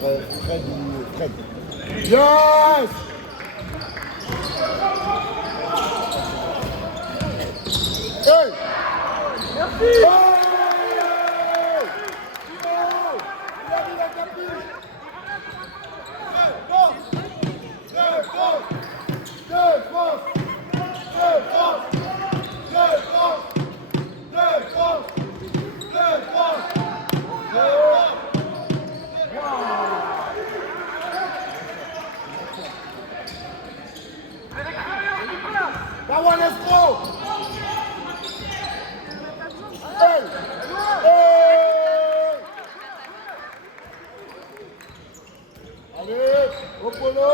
dirais Fred ou Fred. Yes! Hey! Merci! Hey! Il a mis la capuche! Marwan Escroc! Hey! Hey! Allez, au polo!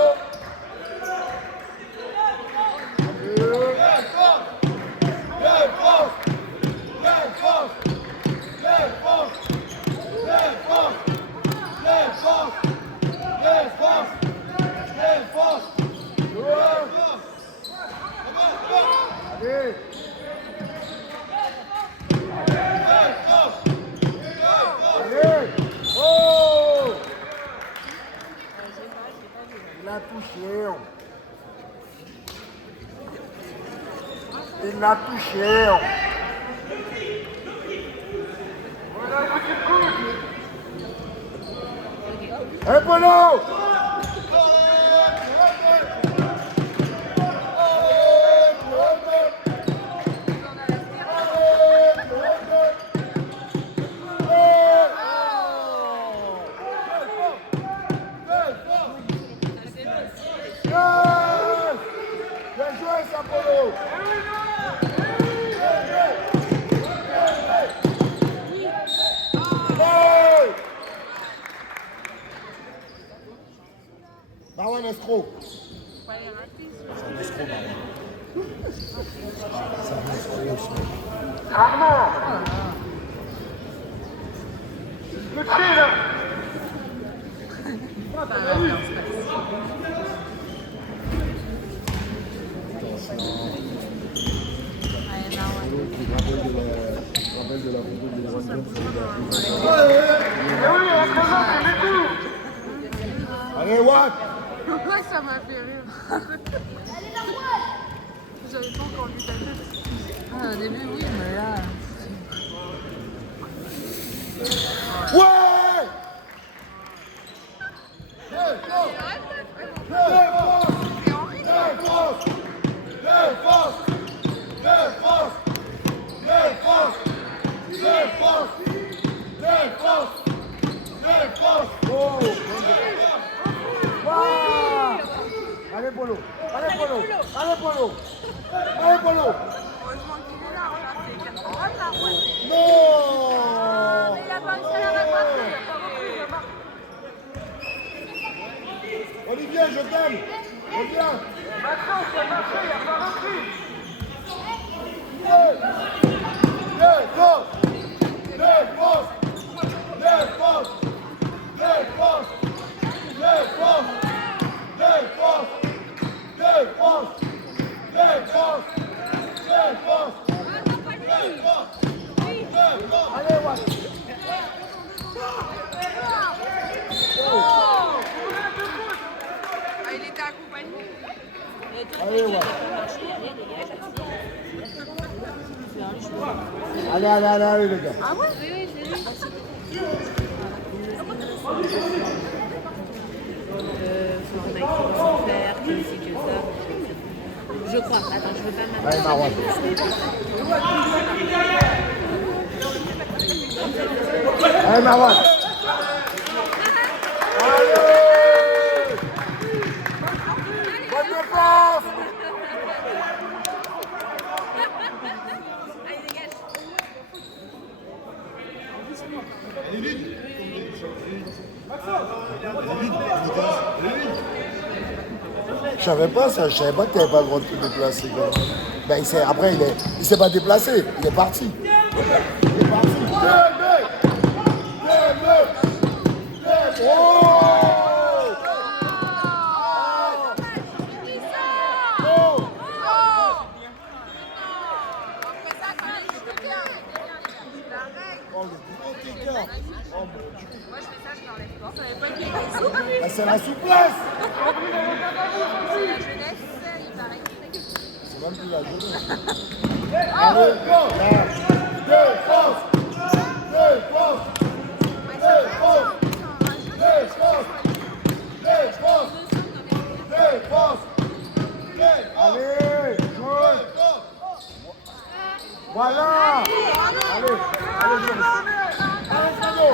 Il l'a touché. Un polo! Bien joué, Sapolo! Marwan Escroc. C'est un escroc, Marwan. C'est un escroc aussi. Armand! Le pied là! Rappel de la photo de Rwanda. Oui, à présent, c'est tout! Allez, Watt! Ouais, ça m'a fait rire. J'avais pas encore vu ta tête. Ah, au début, oui, mais là. Ouais! Allez, Polo! Allez, Polo! Allez, Polo! Allez, Polo! Heureusement qu'il est là, c'est 80 là, ouais. Non! Mais il a pas réussi à la rattraper, il a pas repris, il a marqué. Olivier, je t'aime! Reviens! Maintenant, c'est marché, il a pas repris! Allez, Watt! Ah, il était accompagné. Allez, Watt! Allez, les gars! Ah ouais? Oui, oui, j'ai vu. Je crois. Attends, je veux pas m'attendre. Allez, Marwan! Allez, Marwan! Allez! Bonne défense! Allez, dégage. Je savais pas ça, je savais pas que tu n'avais pas le droit de te déplacer. Quoi. Ben, après, il s'est pas déplacé, il est parti. Il est parti. Moi, je fais ça, je l'enlève pas. Ça n'avait pas été Ah, c'est la souplesse. C'est la jeunesse, il paraît. C'est même plus la jeunesse. Allez, go. Défense. Défense. Défense. Défense. Défense. Défense. Allez, jouez. Voilà. Allez, allez, jouez. Allez, Fabio.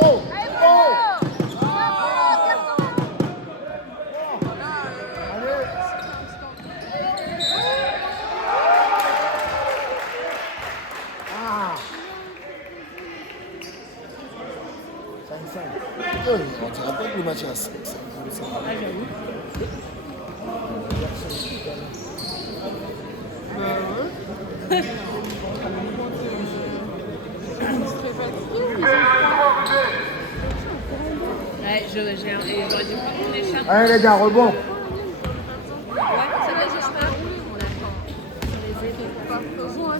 Oh, oh. Allez. Ah. 5-5. On dirait pas que le match est à 5. Ouais, j'aurais dû prendre mon écharpe. Allez les gars, rebond. Ouais, c'est vrai, j'espère.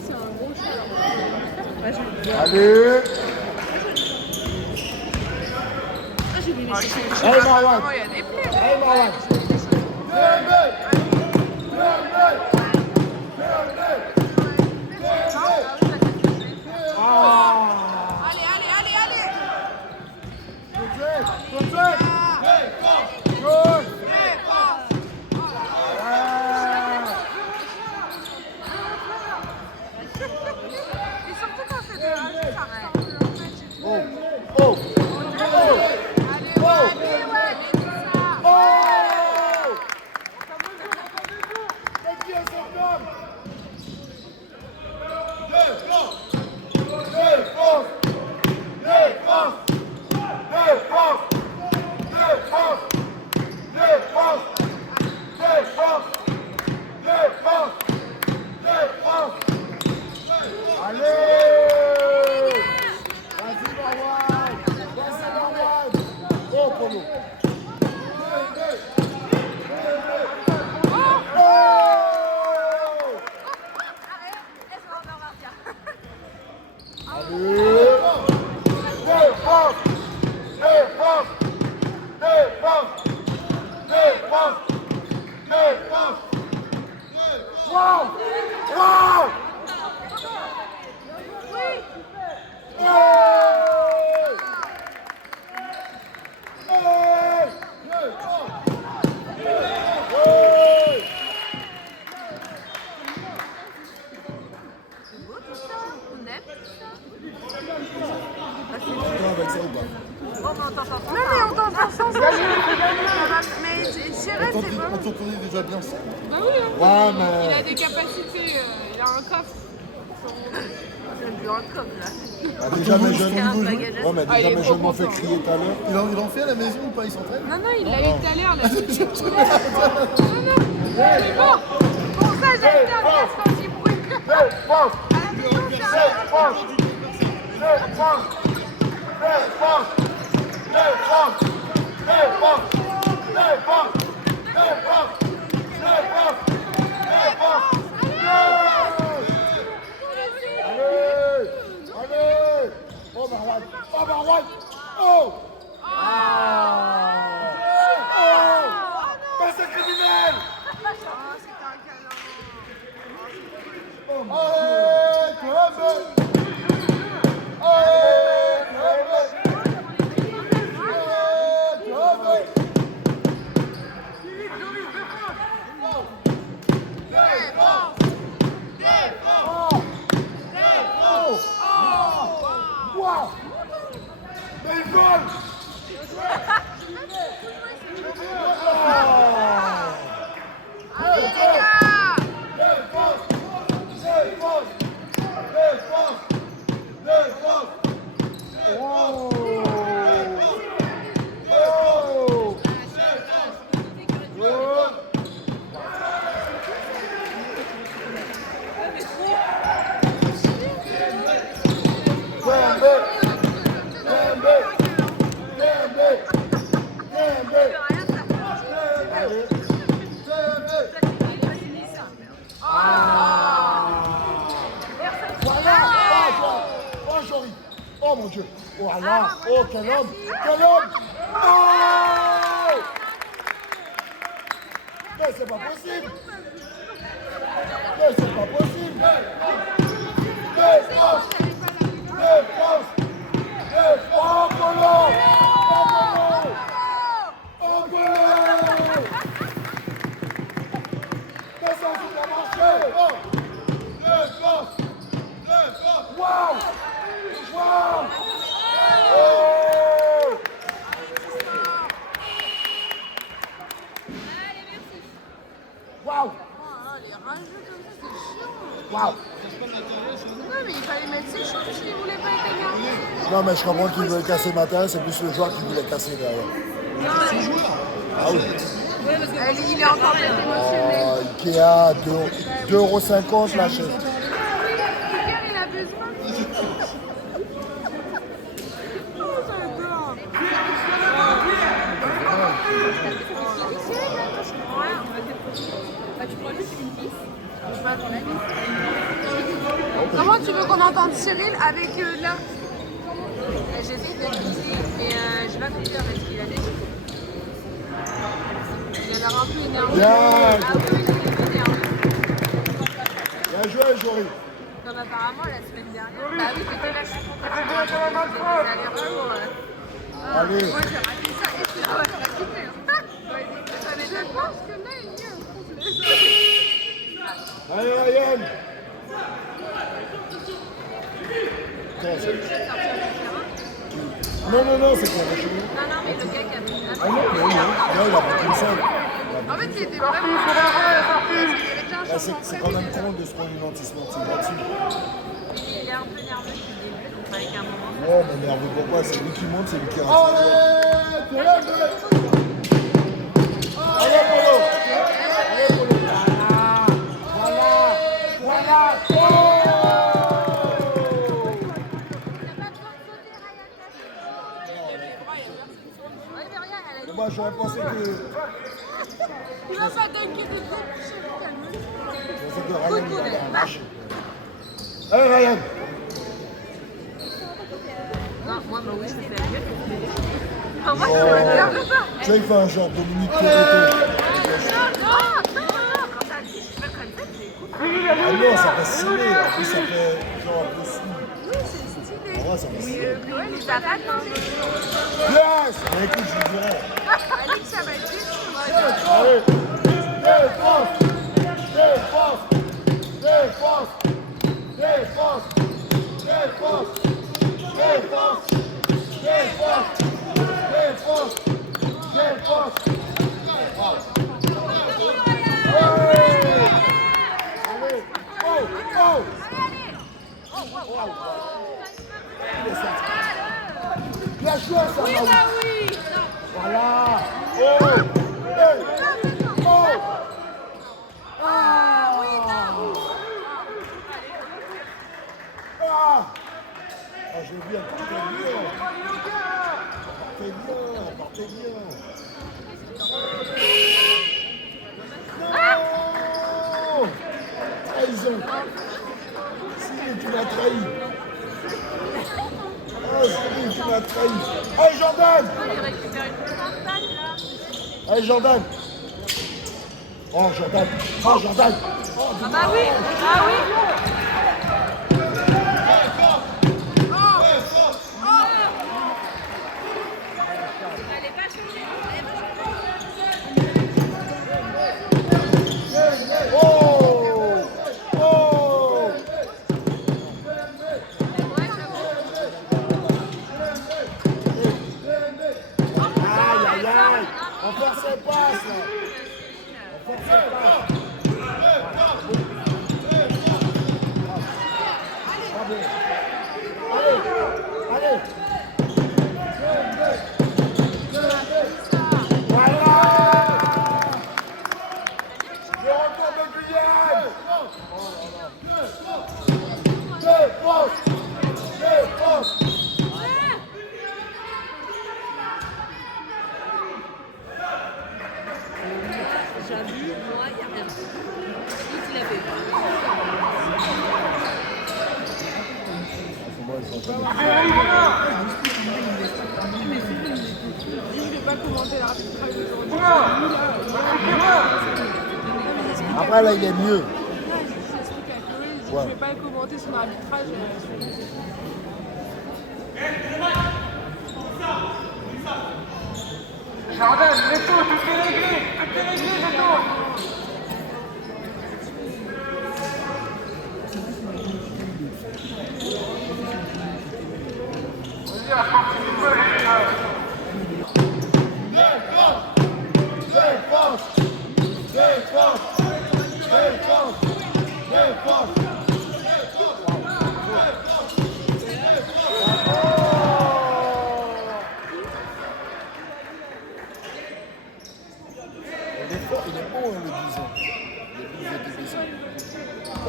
C'est un gros chat. Ouais, j'ai Allez. j'ai vu mes chaussures. Allez Marwan. Il y a des plaies. Allez Marwan. Ah. Allez, allez, allez, allez. Et surtout quand c'est de la ça ressemble en fait. Oh, oh, Allez, ouais, allez, ouais, mais ça. oh. Et qui est son homme? Défense. Défense. Défense. Défense. Défense. Défense. Défense. Défense. Défense. Allez. Vas-y Marwan. Vas-y Marwan. Oh Polo. Oh. Défense. Défense. Défense. Défense. Défense. Wow. Wow. Hey. Hey. Hey. Avec ça ou pas? Non, mais on t'entend sans ça. Mais gérer, c'est bon. On t'entendait déjà bien ça. Bah oui, hein. Ouais, Il mais. a des capacités, il a un coffre. J'ai plus un coffre là. Ah, déjà, mes jeunes. C'est un bagage à Ouais, mais Ah, il déjà, est mes trop jeunes m'ont fait content. crier tout à l'heure. Il en fait à la maison ou pas? Il s'entraîne? Non, non, il l'a eu tout à l'heure, là. Non, non, c'est bon. Pour ça, j'aime bien faire ce petit bruit. Défense. Attention, c'est un Défense. Défense. Défense. Défense. Défense. Défense. Défense. Défense. Défense. Allez. Allez. Oh Marwan. Oh Marwan. Oh. Ah. Oh. Passe criminel. Allez, Columbus. Allez, Columbus. Allez, Columbus. Défense. Défense. Défense. Wow. Mais il vole. Allez, les gars. Défense. Défense. Défense. Défense. Oh. Oh. Oh. Oh mon Dieu! Oh là! Oh quel homme! Quel homme! Oh! Waouh. Non, mais il fallait mettre ses choses s'il voulait pas être énervé. Non, mais je comprends qu'il veut casser matériel, c'est plus le joueur qui voulait casser derrière. Ah oui. Il est encore peut-être émotionné. Oh, Ikea, 2,50 € la chaise. Pierre, il a besoin. Oh, j'adore. Bah, tu prends juste une piste. Je vais dans la liste. Comment tu veux qu'on entende Cyril avec là? J'essaie de guider, mais j'ai pas compris en fait ce qu'il a dit. Il a l'air un peu énervé. Bien, Ah oui, il est énervé. bien joué, Jory. Comme apparemment la semaine dernière. Bah oui, c'était là, je suis contente. Des allers-retours. Allez. Moi j'ai raté ça et puis ouais, j'ai kiffé. Je pense que là, il y a un problème. Allez, Ryan. Tiens, c'est- Non, non, non, c'est pour la cheveux. Non, non, mais le gars qui a pris la Ah non, non, non. Non, il a pris qu'une seule. En fait, il était vraiment. Là, c'est quand même con de se prendre une anti-sportive là-dessus. Il est un peu nerveux depuis le début, donc avec un moment. Non, mais nerveux pourquoi? C'est lui qui monte, c'est lui qui rentre. Allez, Polo! Allez, Polo! Voilà! Voilà! Voilà! Moi, j'aurais pensé que. Il va pas t'inquiéter de tout. Je pensais que Ryan il allait arracher. Allez, Ryan! Non, moi, bah oui, c'était la mieux. Enfin, moi, ça me regarde pas. Tu sais, il fait un genre Dominique Toretto. Non, quand t'as dit, je suis pas comme ça, tu écoutes. Ah non, ça fait stylé. En plus, ça fait genre un peu sous. Oui, c'est stylé. En vrai, ça fait stylé. Noël, il t'a pas demandé. Yes! Mais écoute, je lui dirais. Alex, ça va être dur. Allez! Défense! Défense! Défense! Défense! Défense! Défense! Défense! Défense! Défense! Wow. Ouais! Allez! Oh! Oh! Bien joué, ça, Oui, Maoui. bah oui. Voilà! Oh! Hey! Oh! Ah! Ah! Ah, je veux bien, partez bien! Partez bien, partez bien! Non! Trahison! Si, tu m'as trahi! Ah, si, tu m'as trahi! Allez, Jordan! Il récupère une portable, là. Allez, Jordan! Oh, Jordan! Oh, Jordan! Ah bah oui, ah oui. Fallait pas changer. Oh! Oh! Aïe, aïe, aïe! On force les passes, là! On force les passes! Bravo! Allez! Allez! Voilà! Le retour de Guyane! Défense! Défense! J'ai vu, moi, il n'y a rien. Vite, il a fait. Je vais pas commenter l'arbitrage aujourd'hui. Après, là, il est mieux. Je vais pas commenter son arbitrage. Jordan, les tout est réglé, tout est réglé, les tout. Vas-y, à partir du peu, Défense! Défense! Défense! Défense! Défense!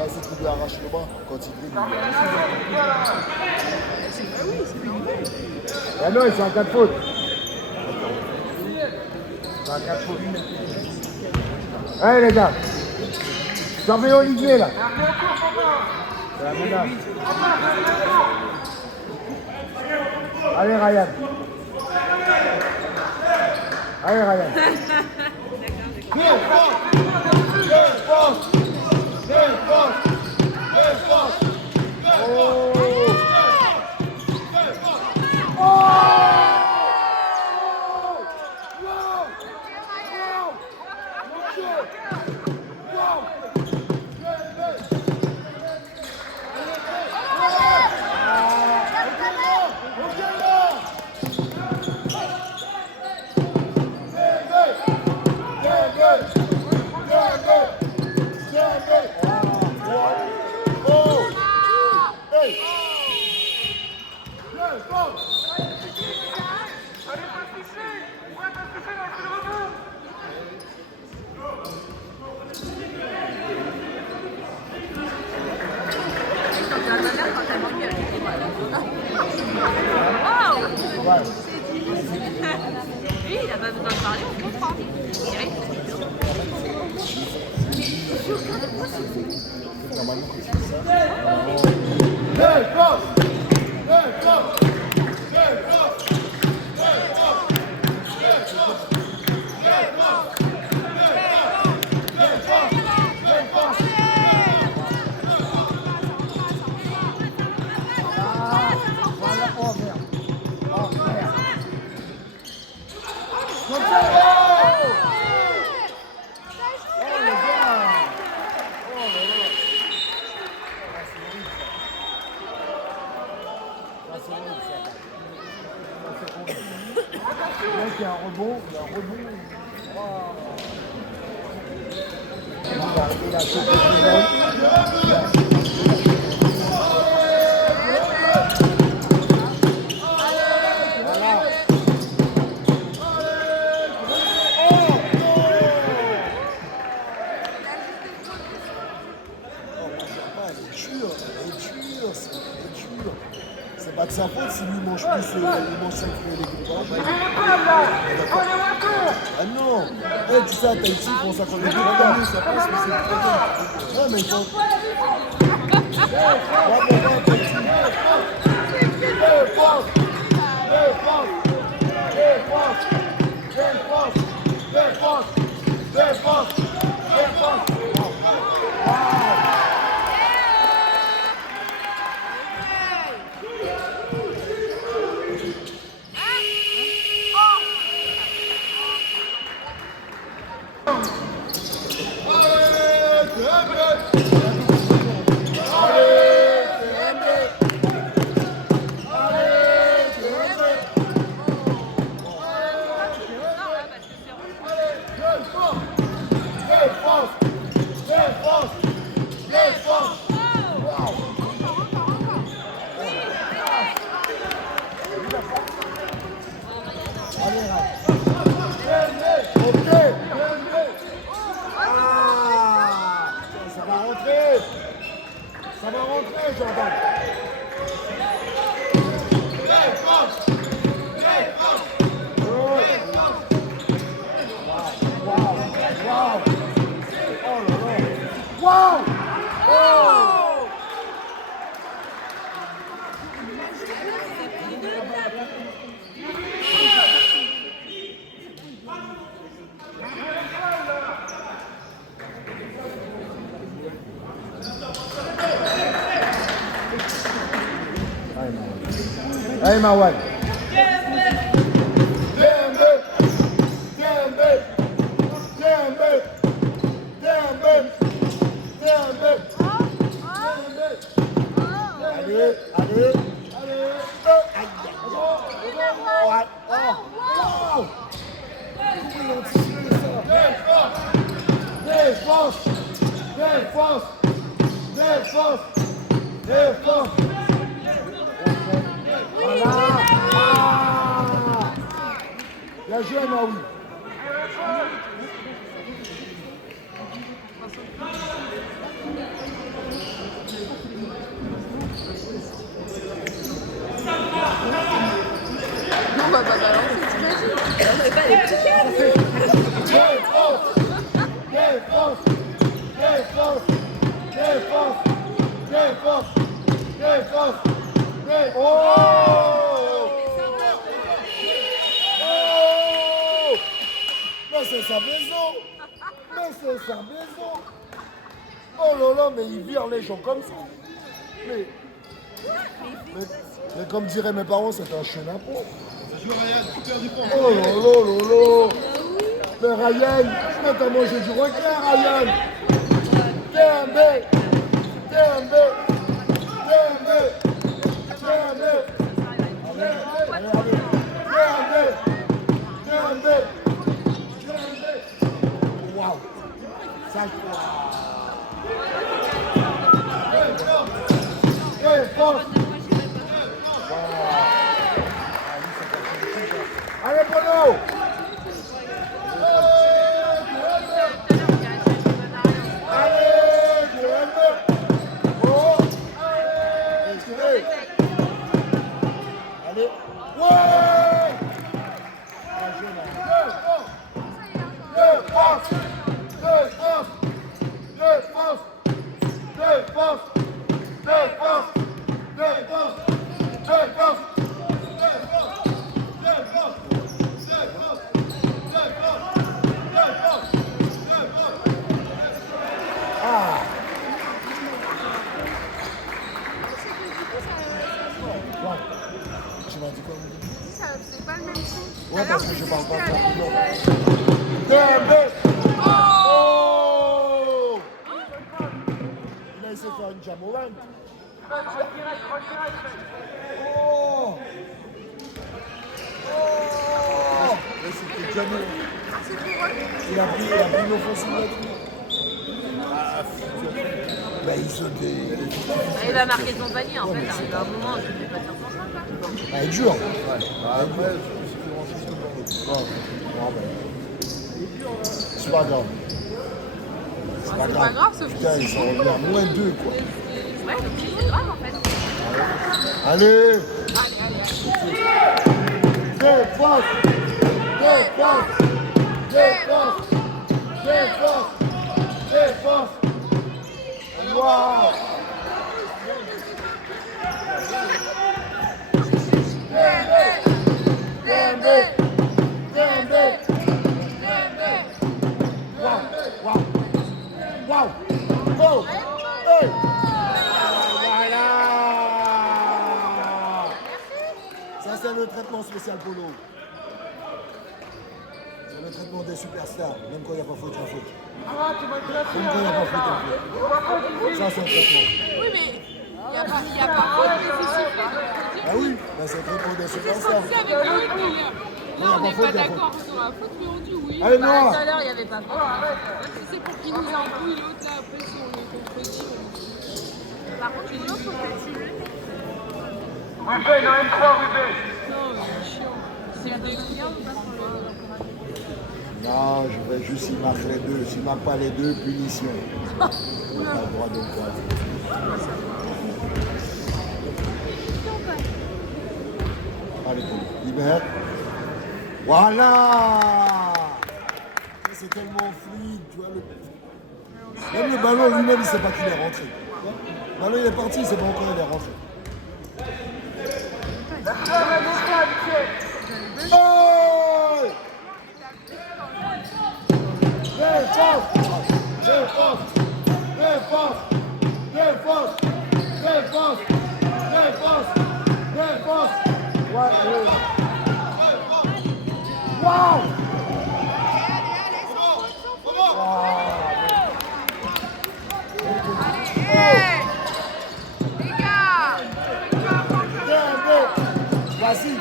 va essayer de lui arracher le bras quand il brille. Ah non, c'est en 4 fautes. C'est en 4 fautes. Allez les gars. Surveillez Olivier là. C'est la menace. Allez Ryan. Allez Ryan. Lui, il a pas besoin de parler, on comprend. Direct. Il y a un rebond, il y a un rebond. Il a c'est pas de sa faute s'il mange plus, il mange 5 légumes par jour. Ah non. Tu sais, à Tahiti, ils font ça comme des légumes. Ça passe, mais c'est très bien. Ouais, mais ils font... Ça va rentrer, Jordan. Wow! Oh! Hey, Marwan. Défense. Bien joué, Maoui. Non, on va pas balancer, t'imagines? On fait pas des petits câbles. Défense! Défense! Défense! Défense! Défense! Défense! Oh! Oh! Mais c'est sa maison! Mais c'est sa maison! Oh là là, mais il vire les gens comme ça! Mais comme diraient mes parents, c'est un chien à peau. Oh là là là là! Mais Ryan, mais t'as mangé du requin, Ryan! DMB! DMB! DMB! DMB! Allez, allez, allez! DMB! DMB! DMB! Waouh! Ça, force! Allez, Bono! Tu m'as dit quoi? C'est pas le même son. Ouais, parce que je parle pas fort. Oh! Il a essayé de faire une jamorante. Oh! Oh! Mais c'était Jamo. Il a pris l'offensive là-dessus. Ben, il se dé... Il va marquer son panier en fait, arrive un moment, je ne vais pas faire son choix. Ah, il est dur. Après, C'est pas grave. C'est pas grave, sauf que Putain, ils sont revenus à moins 2, quoi. ouais, donc c'est grave en fait. Allez! Allez, allez. Défense! Défense! Défense! Défense! Défense! Wow! Dembe! Dembe! Wow! Wow! Wow! Oh! Hey! Voilà! Ça, c'est le traitement spécial Polo. C'est le traitement des superstars, même quand il n'y a pas faute, il y a faute. Même quand il n'y a pas faute, il y a faute. Ça, c'est un traitement. Oui, mais il n'y a pas faute, mais c'est sifflé. Ah oui, ben, c'est le traitement des superstars. C'est avec Loïc d'ailleurs. Là, on n'est pas d'accord sur la faute, mais on dit oui. Allez, Bah, Noah! tout à l'heure, il n'y avait pas faute. Si c'est pour qu'il nous embrouille l'autre, là, après, si on le contredit, Par contre, l'autre, faut peut-être siffler. Ruben, un M3, Ruben. non, il est chiant. C'est le déclin. Non, je vais juste, il marque les deux. S'il ne marque pas les deux, punition. Il n'a pas le droit de quoi. Allez, libère. Voilà! C'est tellement fluide, tu vois. Même le ballon lui-même, il ne sait pas qu'il est rentré. Le ballon, il est parti, il ne sait pas encore qu'il est rentré. Oh! Défense! Défense! Défense! Défense! Défense! Défense! Défense! Ouais, allez. Wow! Hey, les gars! Vas-y! Vas-y!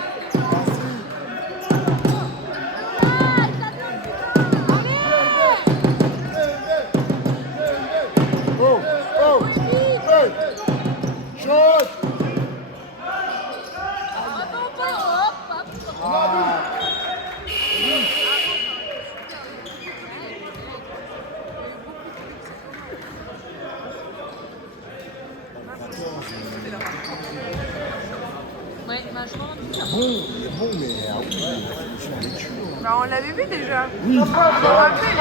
l'avais vu déjà. Oui. Je me rappelle,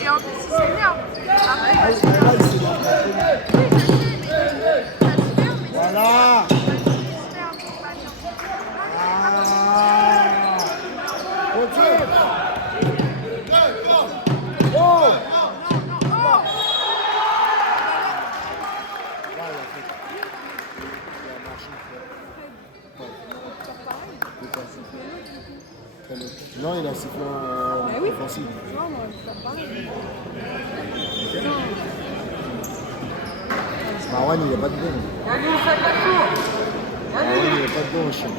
et en plus, il s'énerve. Après, il va s'énerver. Oui, je sais, mais ça s'énerve, mais Voilà. Ok. Oh. Non, il a sifflé offensif. Non, moi, ça pareil. Marwan, il n'y a pas de bon. Marwan, il n'y a pas de bon, je sais pas.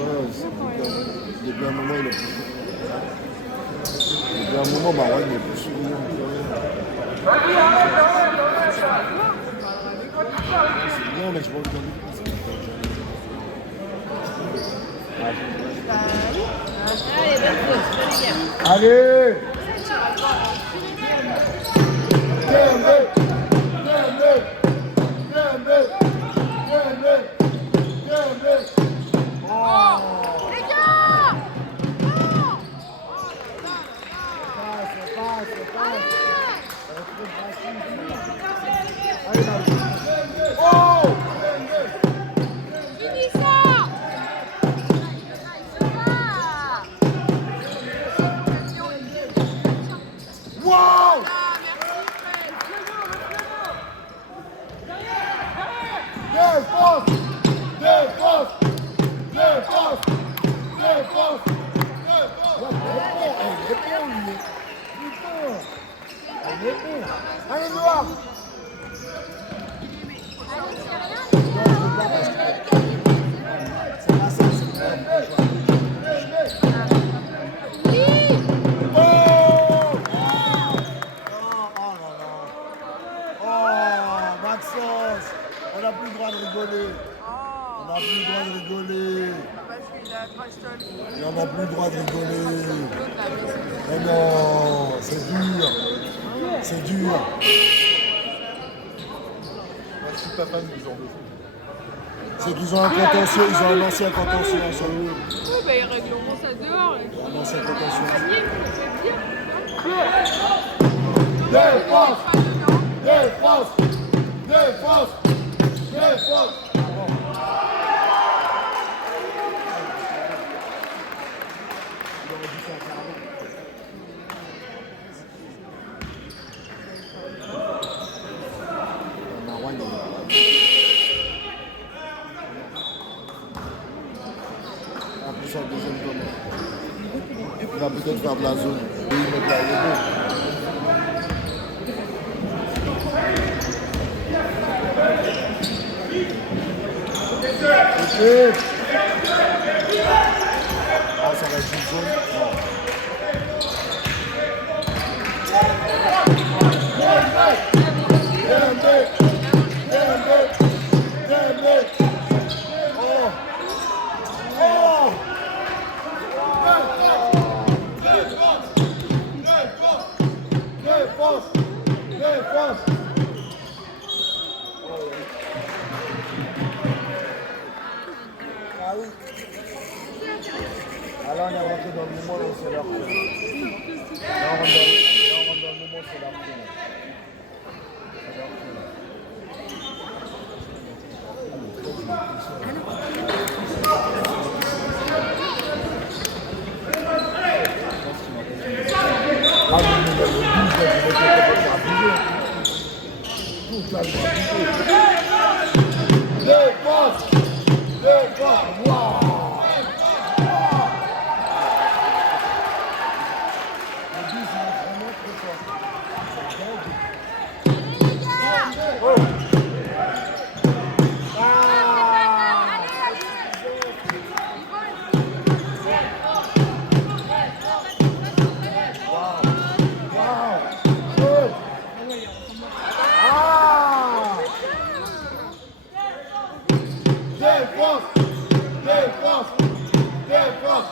Depuis un moment, il est plus chaud. Depuis un moment, Marwan, il est plus souriant. C'est bien, mais je vois que allez. Les gars! Finis ça! Wow! Défense! Défense! Défense! Défense! Elle est bon, lui. Putain! Elle est bon. Allez, Noir! Maxence, on n'a plus le droit de rigoler. On n'a plus le droit de rigoler. Parce qu'il a trash talk. Et on n'a plus le droit de rigoler. Mais non, c'est dur. C'est dur. Moi, je suis pas fan du genre de foot. C'est qu'ils ont un contentieux, ils ont un ancien contentieux ensemble. Oui, bah, ils régleront ça dehors. Un ancien contentieux. Défense! Défense! Défense! Défense! Défense! En deuxième tournoi. Il va peut-être faire de la zone. Et il met de la Yébo. Ok. Ah, ça va être une zone. Non. Oh. Oh. Défense! Défense! Ah oui. Alors on est rentré dans le moment où c'est leur tour. Là on rentre dans le moment où c'est leur tour. Ah, mais le 12, je vais te défense! Défense! Waouh! Le 12, il est vraiment très fort. Oh! Défense! Défense! Défense!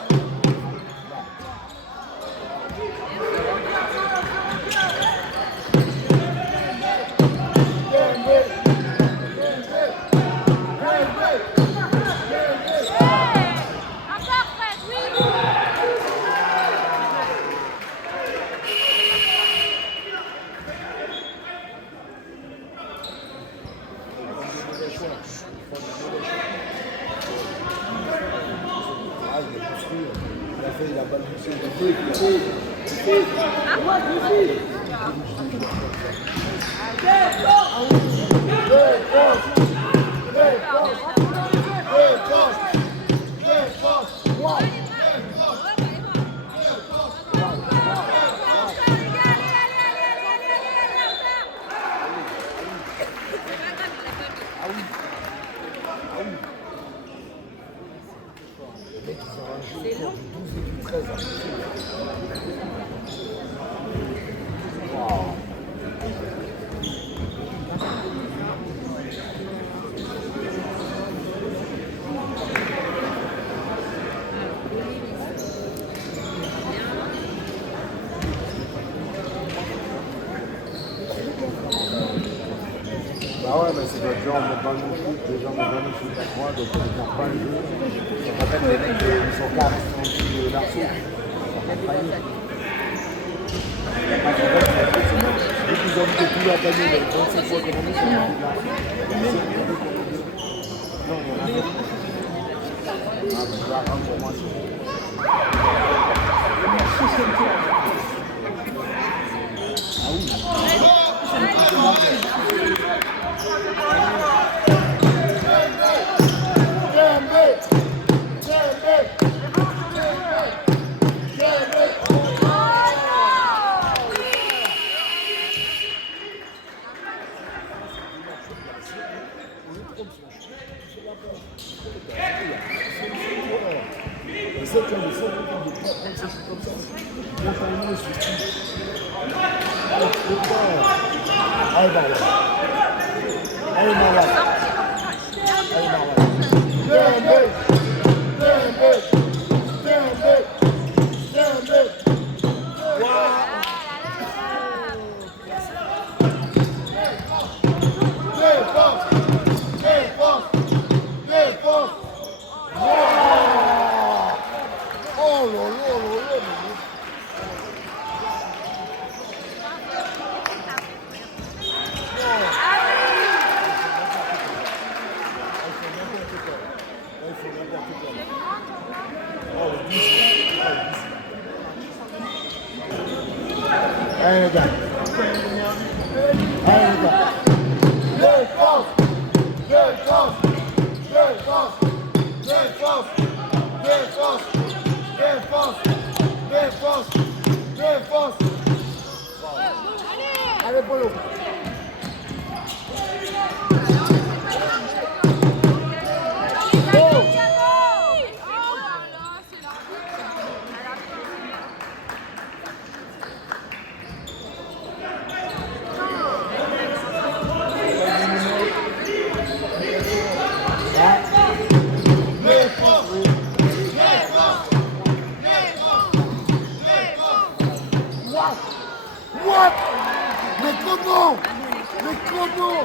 Défense! Ah ouais, mais c'est que les gens ne pas nous shoot, les gens ne vont jamais shoot à 3, donc on ne perd pas le jeu. Ça rappelle les mecs qui sont 40 en dessous de l'arceau. Ça va pas aller. Dès qu'ils ont vu que tout leur panier, les 27 fois qu'on a mis sur le l'arceau, non, il y en a pas. Ah, mais je vais attendre pour moi. Ah oui. Allez les gars. Allez les gars. Défense. Défense. Défense. Défense. Défense. Défense. Défense. Défense. Allez Polo. What? Mais comment? Mais comment?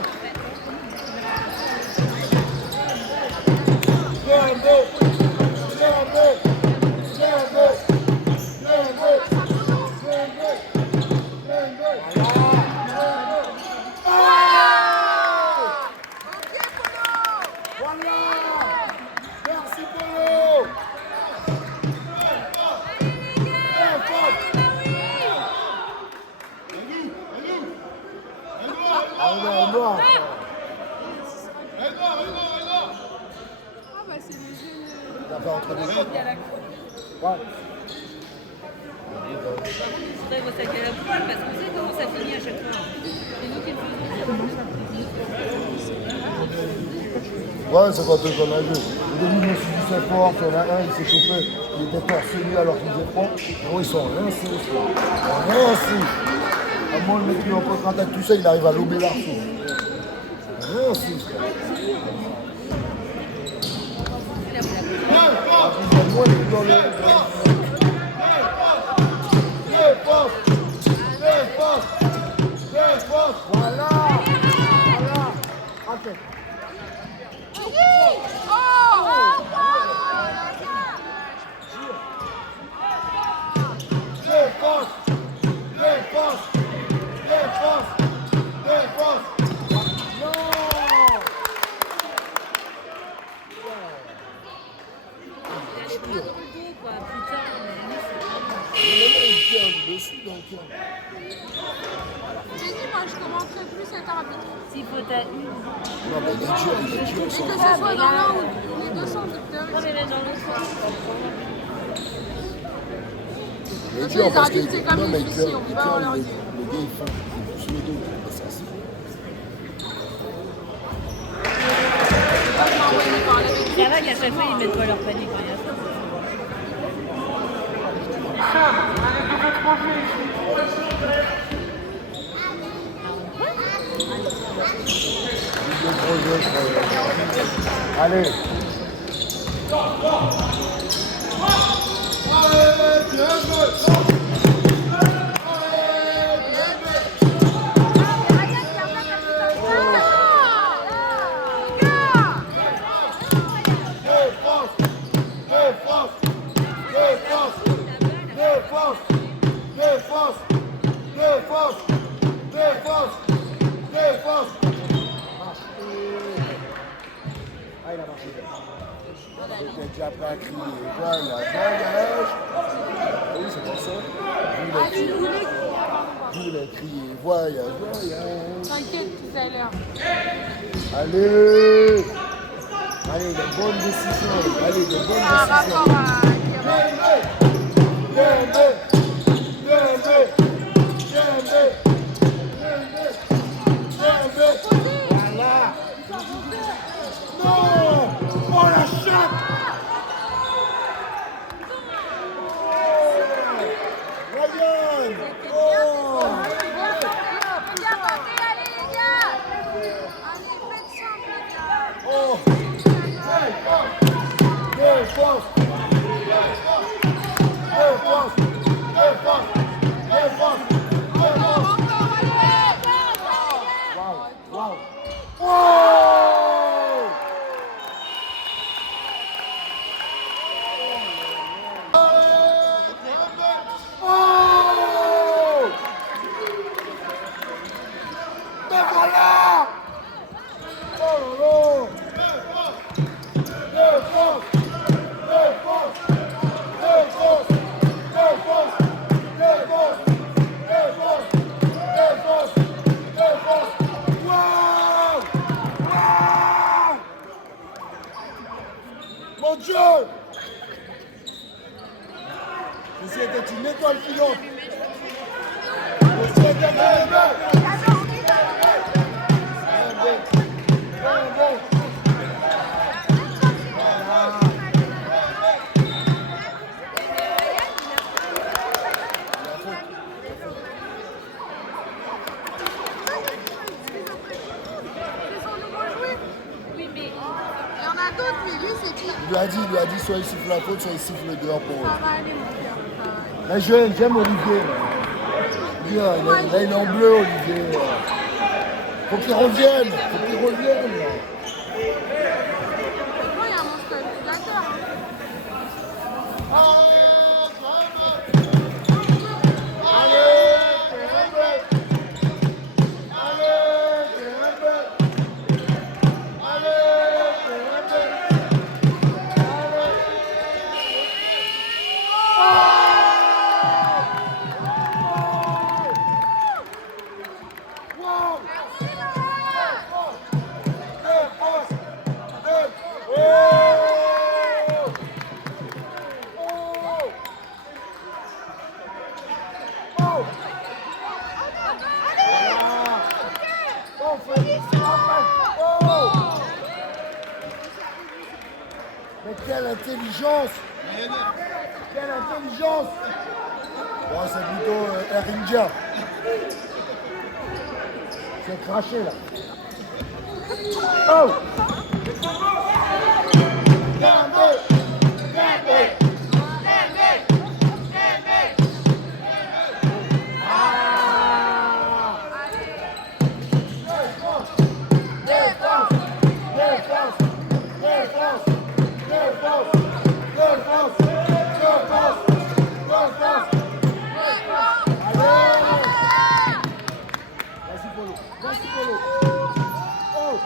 Merci Polo. Pas entre les côtes. Ouais. Faudrait vous saquer la poule parce qu'on sait comment ça finit à chaque fois. C'est nous qui le faisons. Ouais, c'est quand on a vu. Au début, je me suis dit c'est fort, il y en a un, il s'est chauffé, il était torse nu alors qu'il faisait froid. Non, ils sont rincés, ils sont rincés. À moi, le mec qui est en contact, tout ça, il arrive à lober l'arceau. Rincés, frère. Moi, il est dans le... Défense. Défense. Défense. Voilà. Voilà. Ok. Défense. Défense. Défense. Défense. Non. Il allait pas dans le dos, quoi. Putain, mais Il dessus, donc. J'ai dit, moi, je commenterai plus cet arbitre. S'il faut ta une. Non, mais il est dur, il est dur. Que ce ça. soit dans l'un ou les deux sens, Victor. On est là dans l'autre sens. Il est Après, dur les parce que. arbitres, c'est comme Non, les mais policiers, on peut pas leur le dire. gars, il fait sur le dos, mais c'est assez. Pas de m'envoyer parler avec Ça va qu'à chaque fois, ils mettent pas leur panier quand il y a ça. Sam, on a des nouveaux projets ici. Le projet, je crois. Allez. Ah, il a marché. J'étais déjà prêt à crier. Voyage, voyage. Oui, c'est pour ça. Je voulais crier. Voyage, voyage. T'inquiète, tout à l'heure. Allez. Allez, de bonnes décisions. Allez, de bonnes Par décisions. rapport à Voilà. Non. Oh la chatte. Ryan. Oh. Oh. Défense. Défense. Défense. Défense. Défense. Wow. Wow. Oh. Oh. Mais voilà. Oh là là. Défense. Défense. Défense. Défense. Défense. Défense. Défense. Défense. Wow. Wow. Mon Dieu. Ceci était une étoile filante. Ceci était un Oui, mais Il y en a d'autres, mais lui, c'est qui? Il lui a dit soit il siffle la faute, soit il siffle dehors pour eux. Ça va aller, mon gars. Ça va aller. Là, j'aime Olivier. Lui, là, il est en bleu, Olivier. Faut qu'il revienne. Faut qu'il revienne. Pourquoi il y a un monstre calculateur? Mais quelle intelligence! Quelle intelligence! Bon, c'est plutôt Air India. C'est craché là. Oh! Vas-y, Polo. Oh!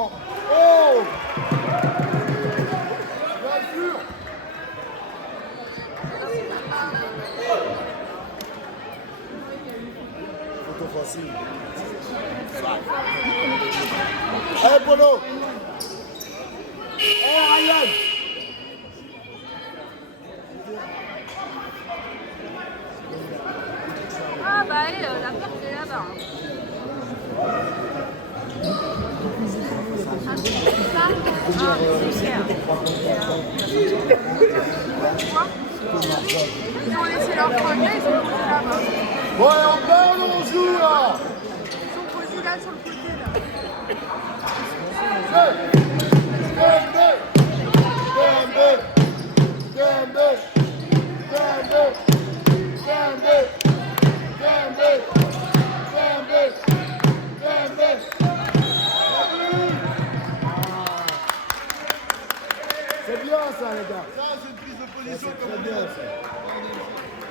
Non. Oh! Bien sûr. Photo facile. Allez, Polo! Oh, Ryan! Ah bah allez, la porte est là-bas. Ah, c'est cher. Ils ont laissé leur premier, ils ont posé là-bas. Ouais, en bas, on joue là! Ils ont posé là sur le côté là. C'est bien ça, les gars. Ça, c'est une prise de position comme très bien ça.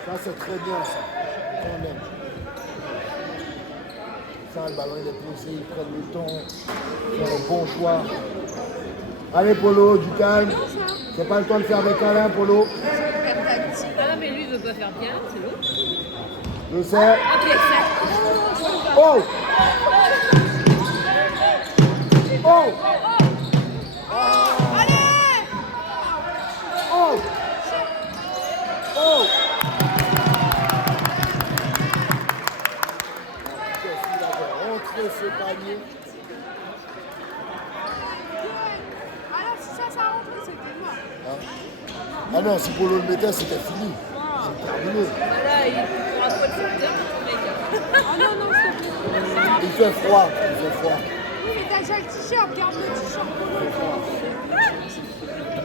Ça, c'est très bien ça. On aime. Ça, le ballon il est posé, ils prennent le temps, ils font le bon choix. Allez, Polo, du calme. C'est pas le temps de faire des câlins, Polo. Ah, mais lui, il veut pas faire bien, c'est l'autre. Je sais. Ok, ça. Oh! Oh! Oh! Oh! Qu'est-ce qu'il avait rentré ce panier? Alors si ça rentre, c'était mort. Ah non, si Polo le mettait, c'était fini. C'est terminé. Voilà, il pourra pas le faire, mec. Oh non, non, s'il te plaît. Il fait froid, il fait froid. Oui, mais t'as déjà le t-shirt, garde le t-shirt.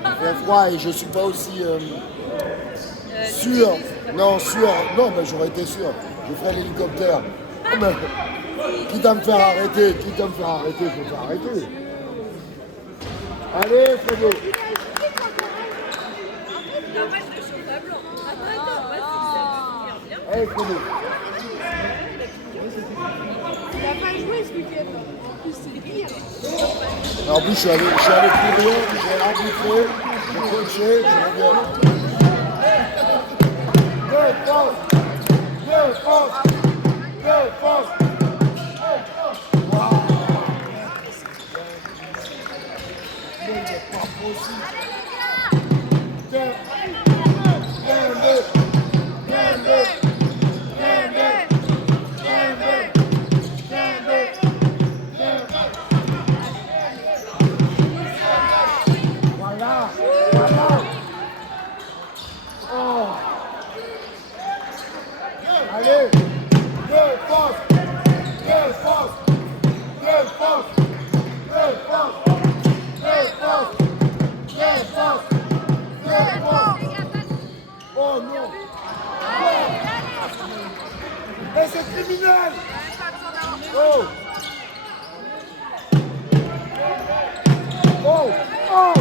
Il fait froid et je suis pas aussi sûr. Non, sûr. Non, mais j'aurais été sûr. Je ferais l'hélicoptère. Oh, mais, quitte à me faire arrêter, je vais me faire arrêter. Allez, Fredo. Dommage de chaud à blanc. Attends, vas-y, ça va finir bien. Allez, Fredo. Il a pas joué ce week-end. En plus, c'est pire. En plus, je suis allé courir, j'ai arbitré, j'ai coaché, je reviens. Défense! C'est pas possible. Voilà. Oh. Allez, défense. Oh non. Mais c'est criminel. Oh. Oh. Oh.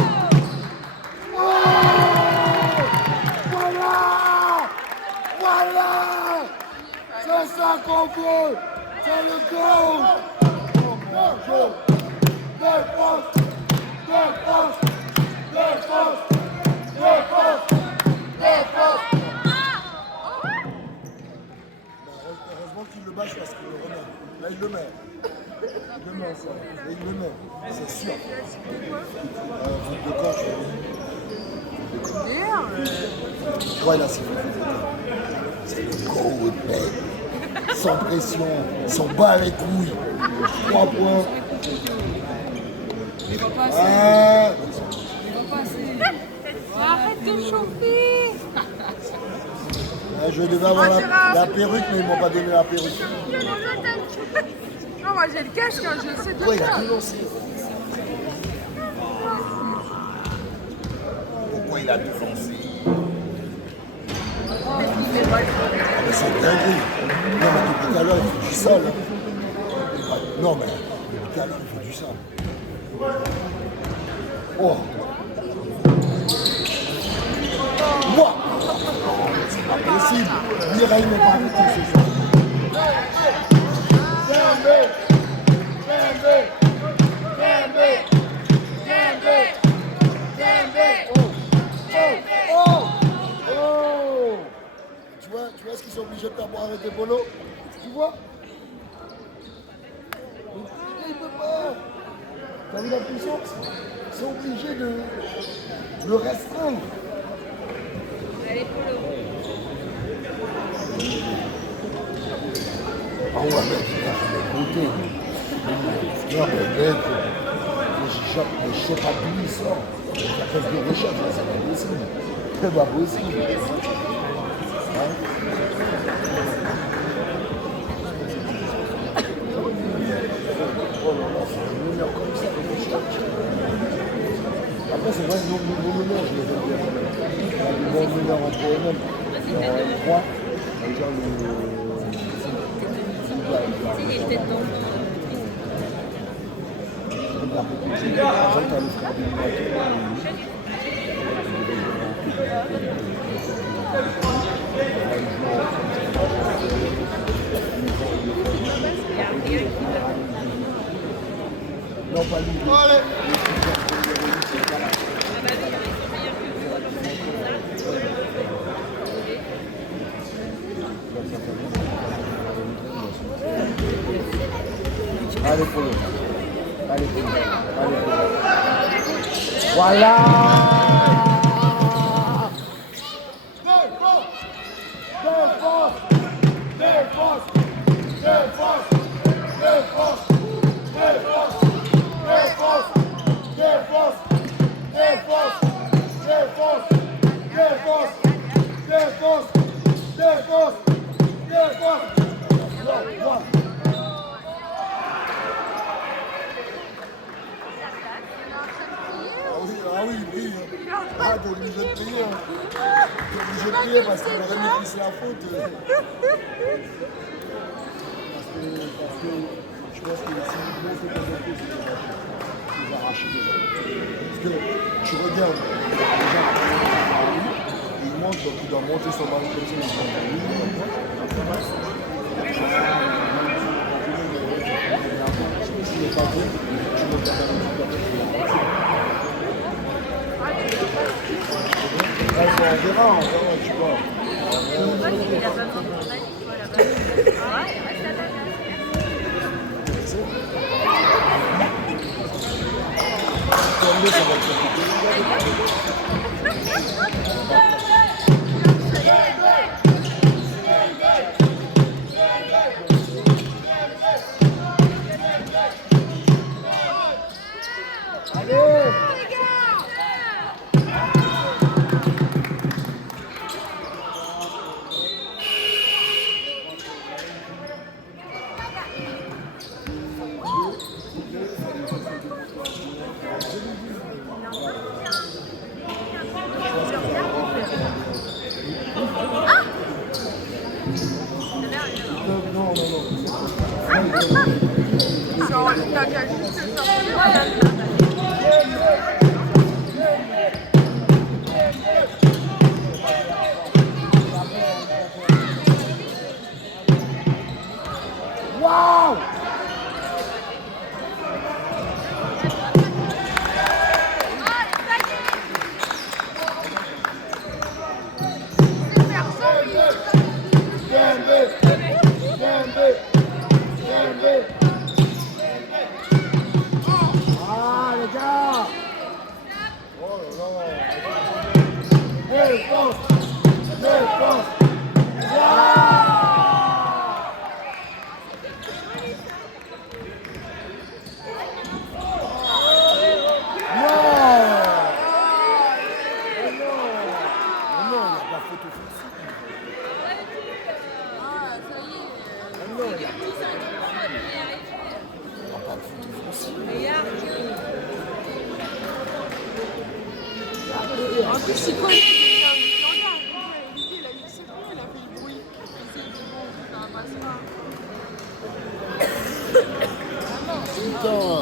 Voilà. C'est ça qu'on veut. C'est le goal. Oh mon Dieu. Défense. Heureusement qu'il le bâche parce qu'il le remet. Là, il le met. Il le met, ça. Et il le met. C'est sûr. Foot de coach. Ouais, là, c'est le goal, mec. Sans pression, sans bat les couilles. 3 points. Arrête de chauffer. Je devais avoir la perruque, mais ils m'ont pas donné la perruque. Non, moi j'ai le casque, hein, je sais de Ouais, il a faire. tout lancé. Pourquoi il a tout lancé? Mais c'est dingue. Non, mais depuis tout à l'heure, il fait du sale. Non, mais depuis tout à l'heure, il fait du sale. Oh. Moi. C'est pas possible. Mireille n'est pas arrêté ce soir. Fermé. jette à boire avec tes polos. Tu vois? Il ne peut pas. T'as vu la puissance? Ils sont obligés de le restreindre. Allez, Polo. Ah ouais, mais écoutez. Non, mais mec, je sais pas d'où il sort. Il y a quelques recherches, là, c'est pas possible. C'est pas possible. Hein? Oh là là, c'est une humeur comme ça, les recherches. Après, c'est vrai que nos meneurs, je les aime bien. Il y a des bons meneurs en PNL. En 3, déjà Il était dans non, pas lui. Allez. Allez, Polo. Allez, Polo. Allez, Polo. Voilà. Défense. Défense. Défense. Défense. Défense. Défense. Défense. Défense. Défense. Défense. Défense. Défense. Défense. Défense. Ah oui, il brille. Ah, t'es obligé de prier. T'es obligé de prier parce qu'il aurait maîtrisé la faute. Parce que je pense que si le gros fait pas de faute, c'est des arrachés déjà. Parce que tu regardes, déjà, il monte, donc il doit monter son ballon comme ça, il se monte. S'il n'est pas bon, tu me regardes on verra, tu vois. il a pas besoin de tourner, il voit là-bas. Ah ouais, reste là-bas. Wow! Ah les gars! Oh là là! Défense! Défense! En plus, c'est quoi? Regarde, il a dit c'est bon, il a fait le bruit. Il s'est dit bon, ça passera. Putain!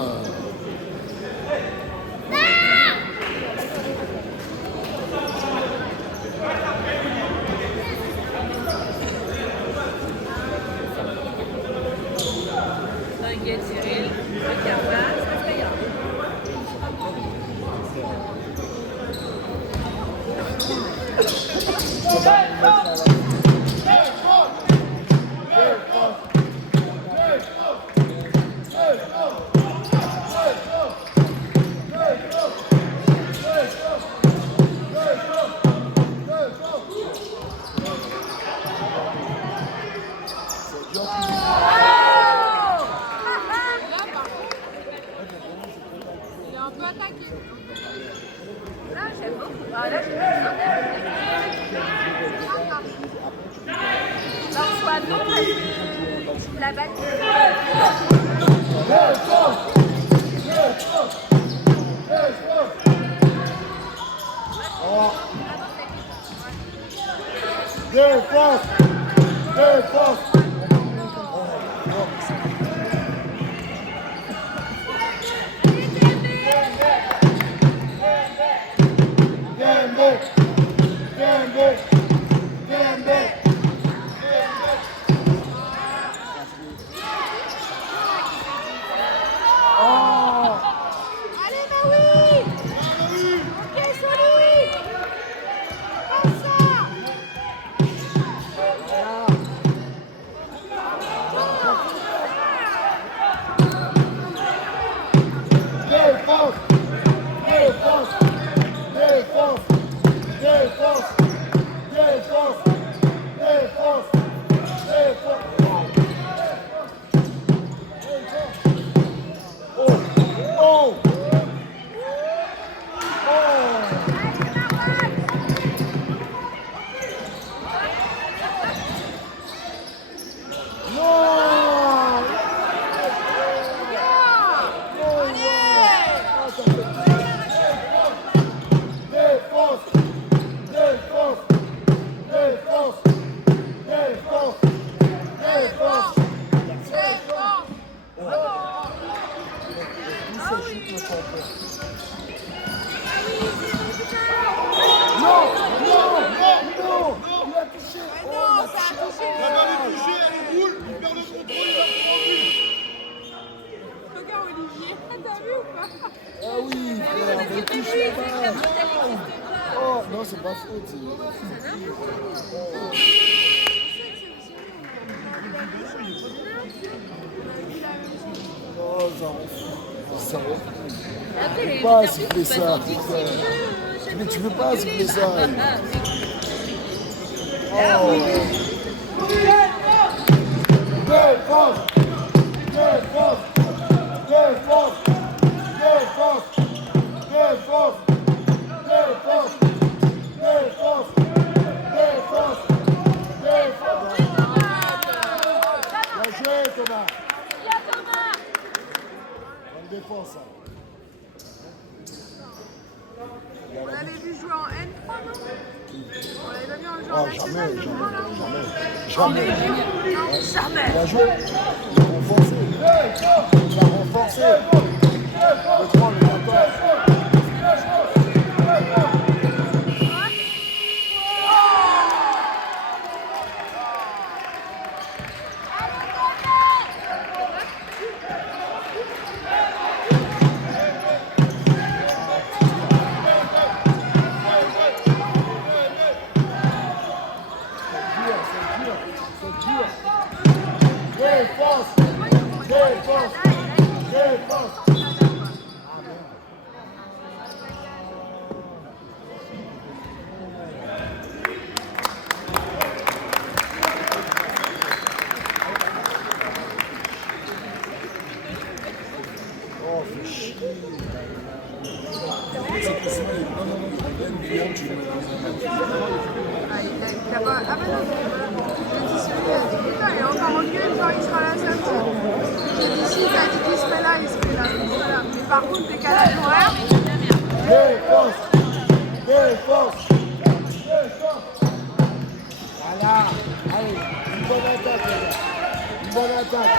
T'inquiète, Cyril. Regarde là, ça se ira. Non, non, non, il a touché. Oh, il a touché. Il a bien touché, elle est boule, il perd le contrôle, il va prendre but. Regarde Olivier, t'as vu ou pas? Ah oui, frère, il a touché. Oh, non, c'est pas faute. Oh, ça Après, les pas interviews, siffler c'est ça, pas putain. sorti. Mais tu veux pas siffler ça. Ah Oh. oui. Défense, défense, défense, défense, défense, défense, défense, défense, défense. Bien joué, Thomas. Bonne défense, ça. On allait lui jouer en N3, non? On l'avait pas mis en jeu Oh, en jamais, national, jamais, ce moment-là? jamais, jamais. Non, jamais. Il a joué. Il a renforcé. Il a renforcé. Le 3, le 14. C'est dur. Défense. Défense. Défense. Oh, fais chier. C'est que ça, non, non, non, il donne bien, tu me Il a pas... Ah mais non, j'ai dit celui-là, il a dit putain, il est encore reculé, genre il sera là samedi. J'ai dit si, il a dit qu'il serait là, il serait là, il serait là. Mais par contre, décalage horaire, Défense. Défense. Défense. Voilà. Allez, une bonne attaque, les gars. Une bonne attaque.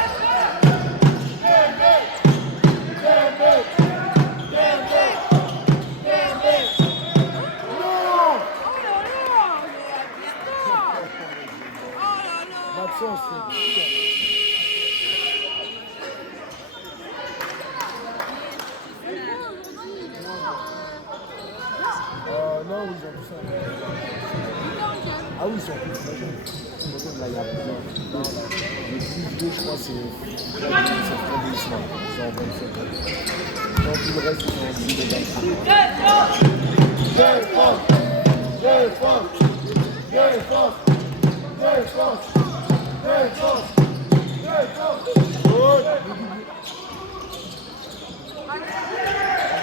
Non. L'absence, c'est putain. Non, ils ont tout ça. Ah oui, ils sont plus jeunes. Là, il y a non, là, les plus vieux, je crois, c'est Fred Ismail. Ils sont en 27 ans. Donc, tout le reste, ils sont en plus de 25 ans. Défense! Défense! Défense! Défense! Défense! Défense! Good!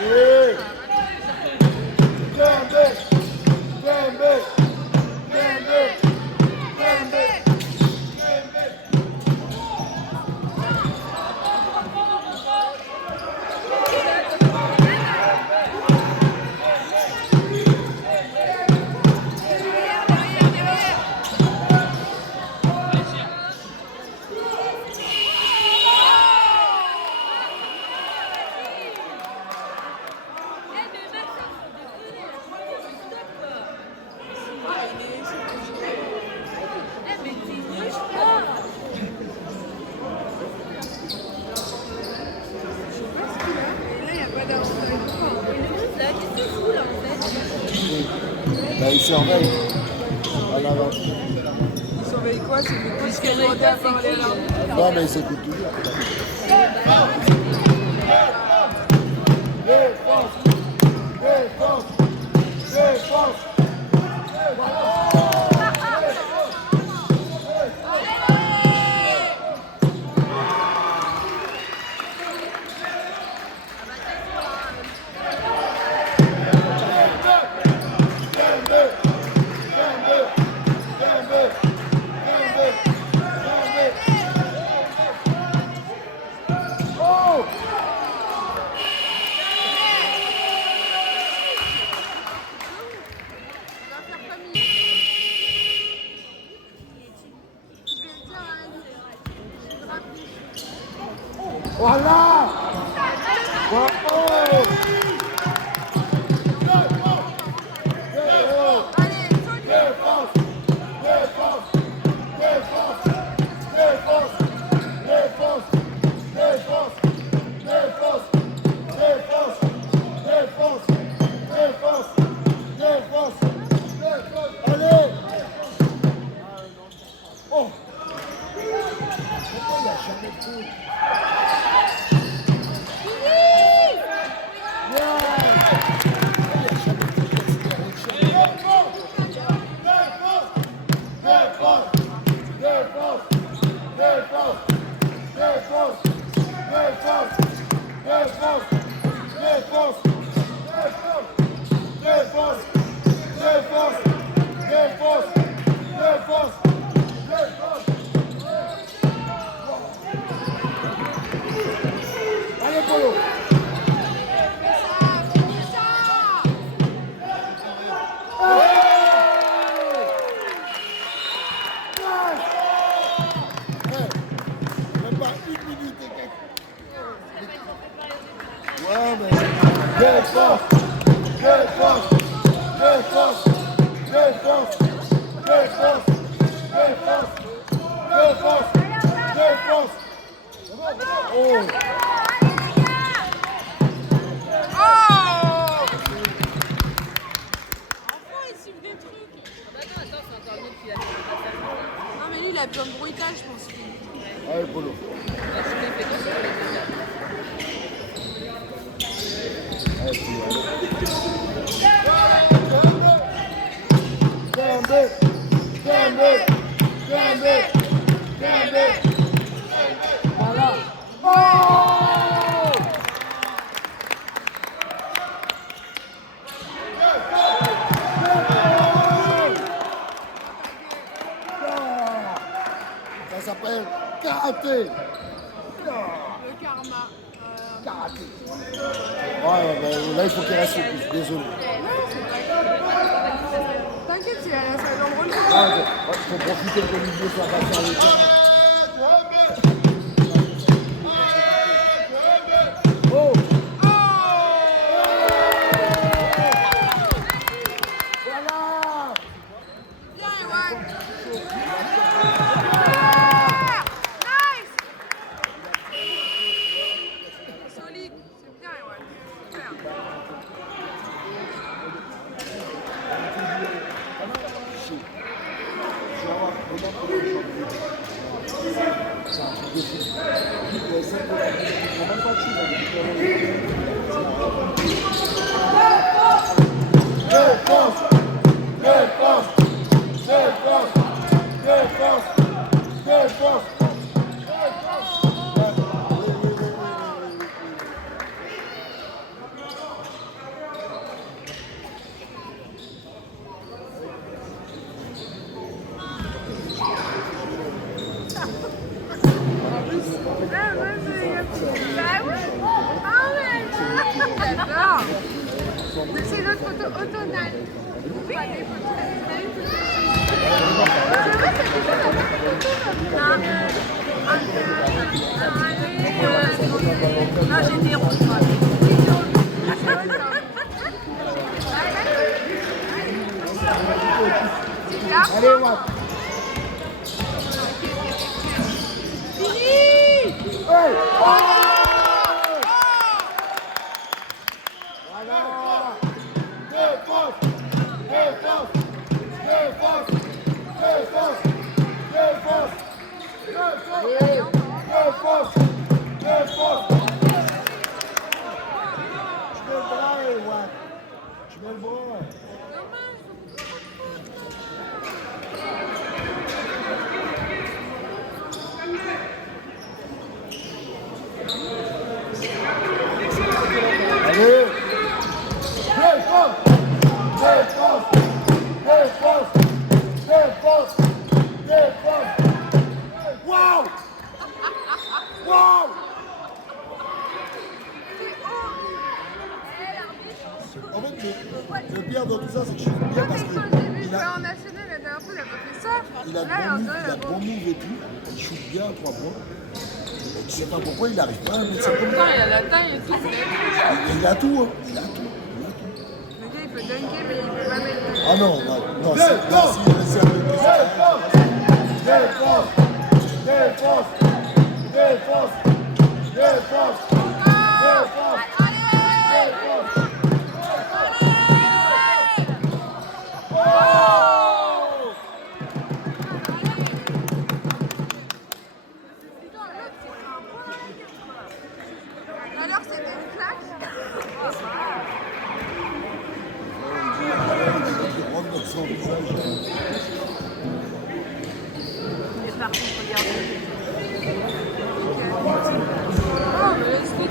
Allez! Dembe! Dembe! Dembe! Dembe! Bah, il surveille. Voilà, là. il surveille quoi? C'est le plus qu'elle demandait à parler là. Non, mais il s'écoute toujours. Défense! Défense! Défense! Oh! On va faire comme il... Je vais le dire à Annie. Je vais le rappeler. Voilà! C'est notre photo automnale. Oui. Ah, j'ai des ronds. Allez, Watt. Fini. Hey. En fait, le pire dans tout ça, c'est que je suis bien parce que Il a en national la dernière fois, il a pas fait ça. il a Là, bon move et tout, il shoot bien à 3 points. Je sais pas pourquoi il n'arrive pas à mettre ça comme Putain, ça. il a la taille et tout. Il a tout, hein. Il a tout. Le gars, il peut dunker, mais il peut pas mettre. Ah non, non, non, c'est là, s'il réserve le défense, défense, défense, défense, défense, Alors, c'était une claque. il rentre dans son visage. Et par contre, regardez. Oh, mais laisse-le.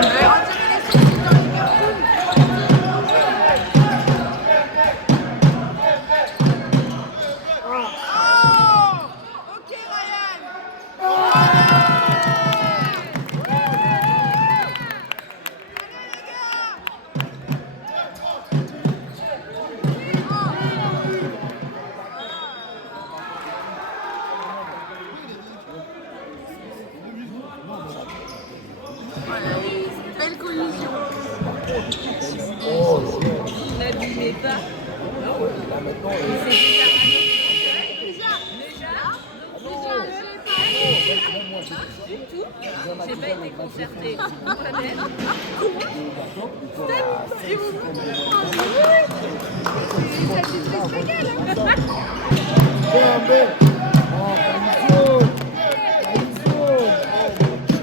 Mais on dirait les saucisses dans les cartons. Oh, ok, Ryan. Belle collision. N'abîmez pas. Du tout. J'ai pas été concertée. Vous connaissez. Et vous ça te fait se régaler. Fermé. Oh, Calypso. Calypso. Oh, mon Dieu.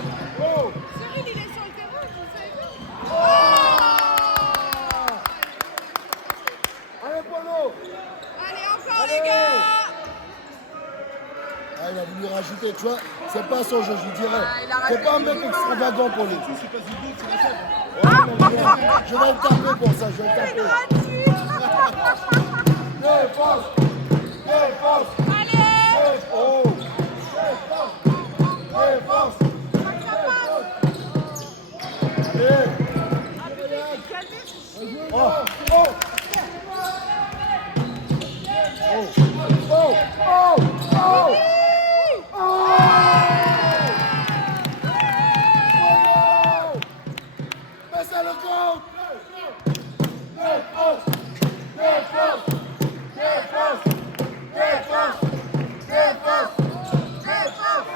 Cyril, il est sur le terrain, vous savez pas. Allez, Polo. Allez, encore les gars. Ah, il a voulu rajouter, tu vois, c'est pas son jeu, je dirais. Ah, il a C'est pas un rajouté mec du extravagant pour les coups. Je vais le taper pour ça, je vais le taper. gratuit. Défense. Défense. Allez. Oh. Défense. Allez. Oh. Oh. Oh. Oh. Oh. Oh. Mais c'est le compte. Défense. Défense. Défense. Défense. Défense. Défense.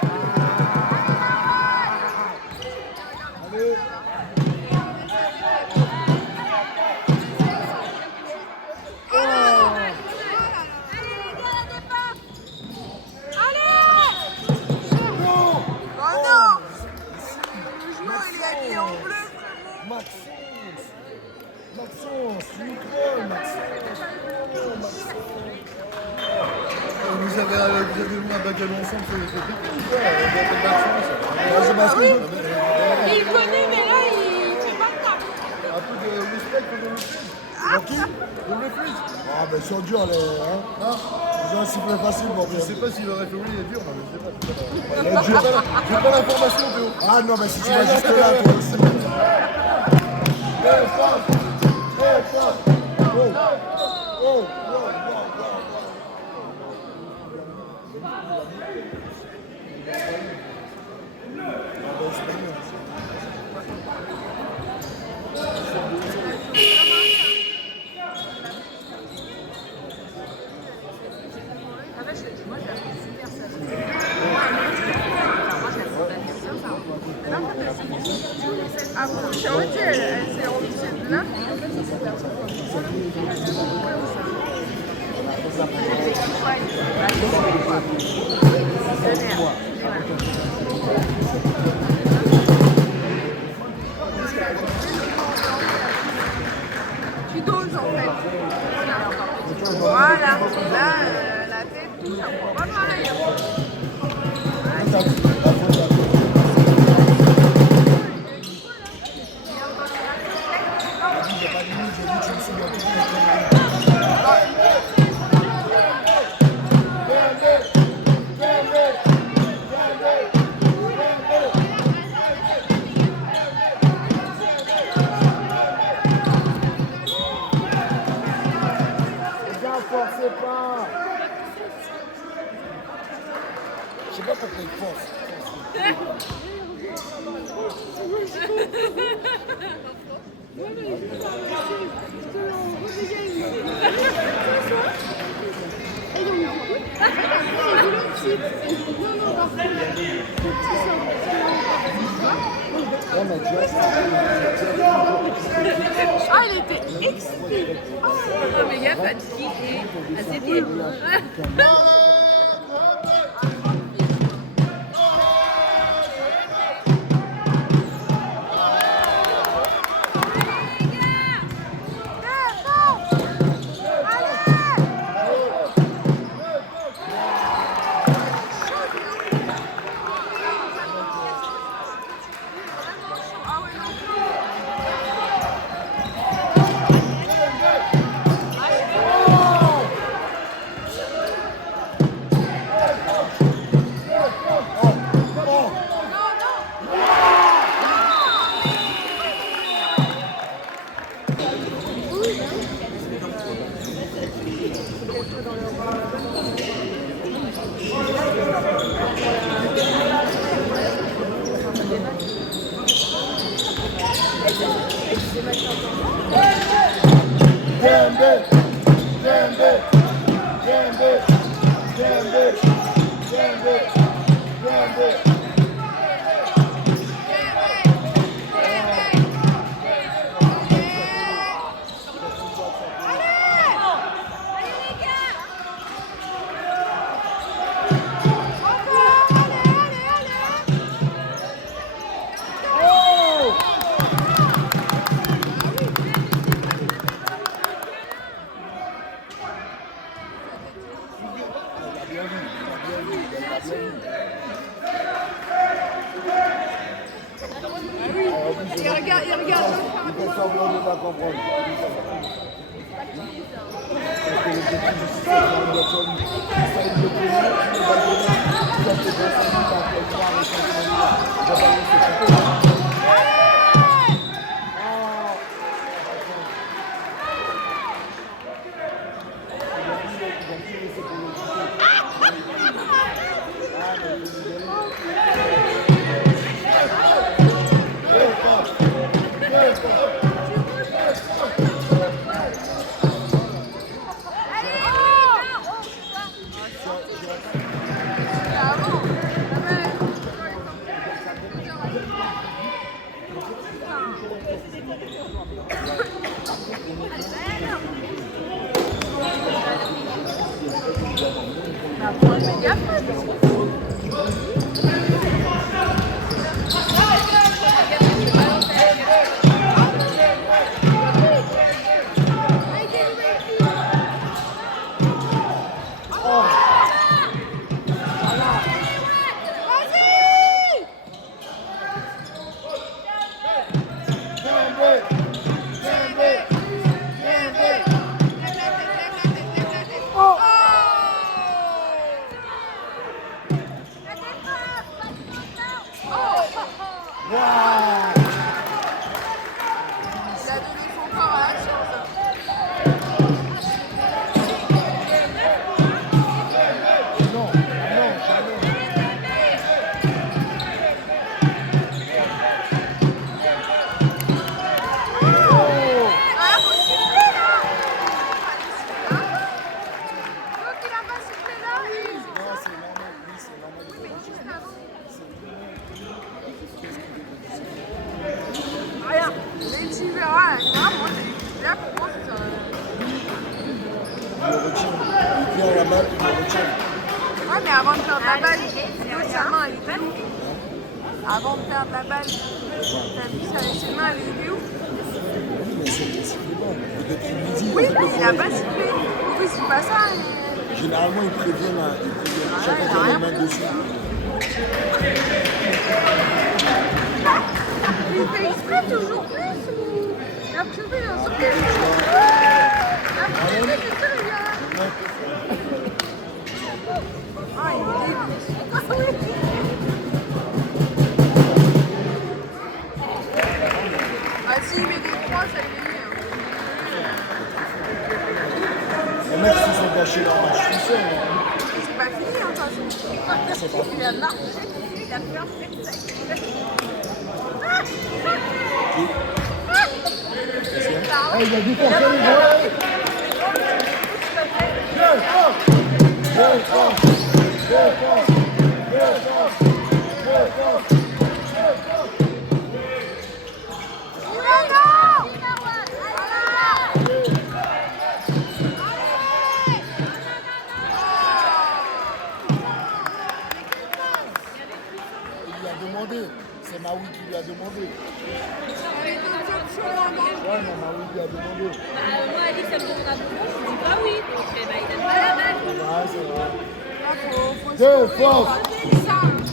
Allez. Non. Oh non. Le joueur, il est habillé en bleu, frérot. Maxence. Maxence. Nicole. Maxence. Oh, Maxence. Vous avez mis un baccalauréat ensemble sur les côtés. Ah, c'est parce que Il connaît, mais là, il fait pas de table. Un peu de respect pour le fils. Pour qui? Pour le fils. Ah, ben, ils sont durs, les. Hein? Hein Ils ont un sifflet facile pour Je bien. sais pas si le référé est dur, mais je sais pas. Il est dur. J'ai pas l'information, Théo. Ah non, mais si tu vas juste là, toi aussi. Défense. Défense. Oh. Oh. Oh. Ah bon, c'est ok, elle s'est rendue là. Tu doses en fait. Voilà, là, la tête, tout ça prend pas pareil. sais pas. Je sais pas pourquoi il force. Ouais, mais tu vois, Ah, il était excité. Oh, mais gars, fatigué et assez bien. Il regarde. il faut semblant de pas comprendre. Parce que l'objectif, c'est ça, c'est une personne qui fait une opinion, qui ne va pas donner, qui a fait des amis, qui a fait des amis, qui a fait des amis, qui a fait des amis. Ouais, mais avant de perdre la balle, l'autre, sa main, elle était où? Avant de perdre la balle, t'as vu ses mains, elle était où? Mais c'est sifflement. Depuis midi, Oui, mais il a pas sifflé. Pourquoi il siffle pas ça? généralement, ils préviennent chacun qui a les mains dessus. Il fait exprès toujours plus ou... La prochaine fois, il va sortir. La prochaine fois, c'est sûr, il vient. Ah, il est débile. Ah oui. Ah, s'il met des 3, ça lui est. Les mecs, ils sont gâché leur match tout seul. Hein. C'est pas fini, hein, de toute façon. C'est pas fini. Il a marché, il a peur, c'est sec. Ah, il a défoncé les joueurs. C'est Maui qui lui a demandé. Ouais, mais Maui lui a demandé. Moi, elle dit que ça me demande un peu. Je dis bah oui. Donc, il donne pas la balle. Ouais, c'est vrai. Défense!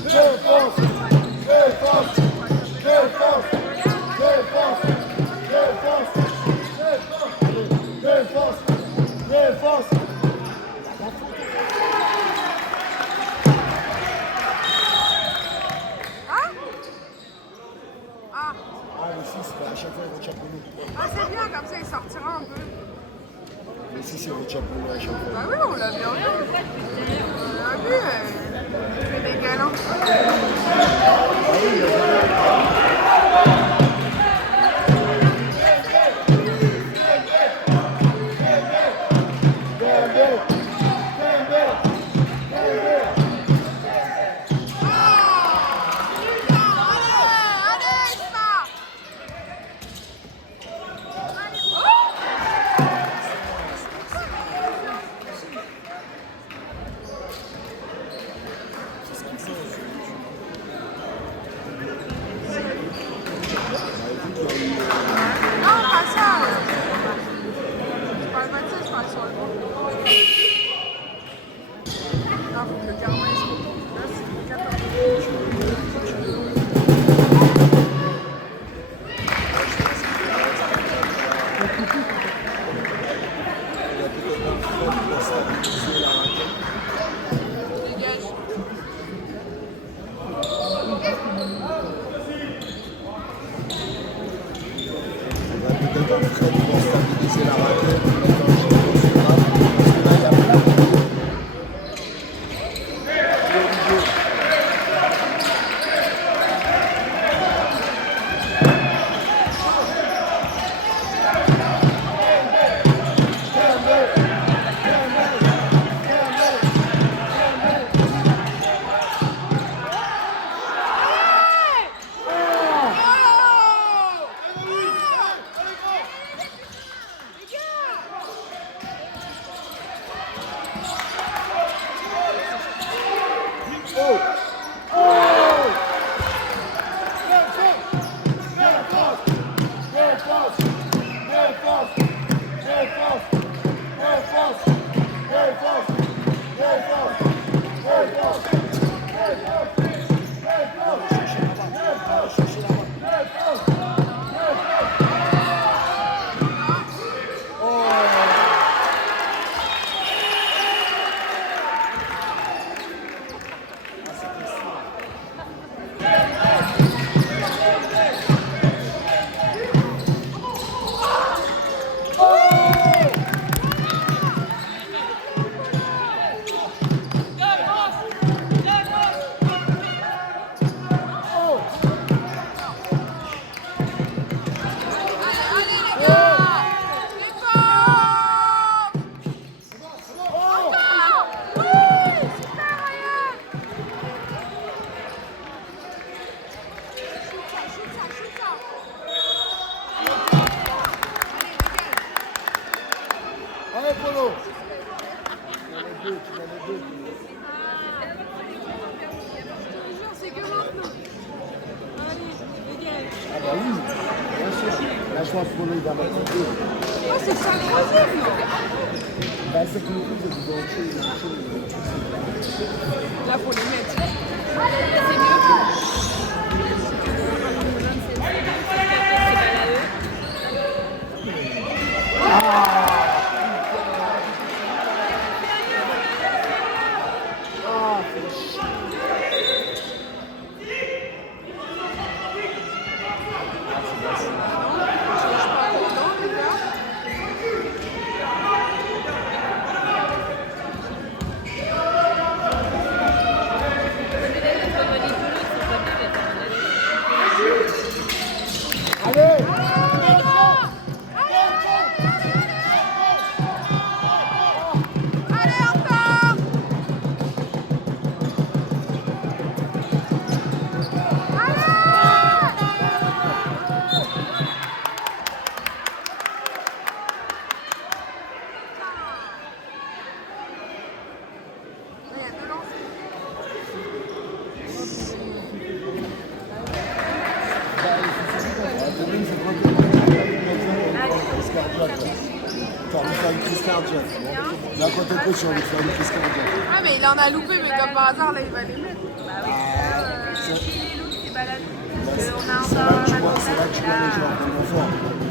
Défense! Défense! Défense! Défense! Défense! Défense! Défense! Ah, le 6, à chaque fois, il retient pour nous. Ah, c'est bien, comme ça, il sortira un peu. Le 6, il retient pour nous à chaque fois. Bah oui, on l'a bien vu. On l'a vu, il fait des câlins. Non, pas ça. Je parle pas de ça, je parle sur le compte. Non, faut que le karma il se retourne. Là, c'est 14. Dégage. Peut-être en train de stabiliser la raquette, mettre un jeu sur la parce que là, il y a plus de Allez, Polo! Tu en as deux. C'est que maintenant. Allez, dégage. Ah bah oui, bien sûr. La chance Polo, il va mettre un peu. Oh, c'est ça le troisième, non? Bah c'est que le coup, c'est du banquier, Là, faut les mettre. C'est mieux. faire une crise cardiaque. Là, quand t'es coach, j'ai envie de faire une crise cardiaque. Ah, mais il en a loupé, mais comme par hasard, là, il va les mettre. C'est l'autre qui est balade. C'est là que tu vois les joueurs vraiment forts.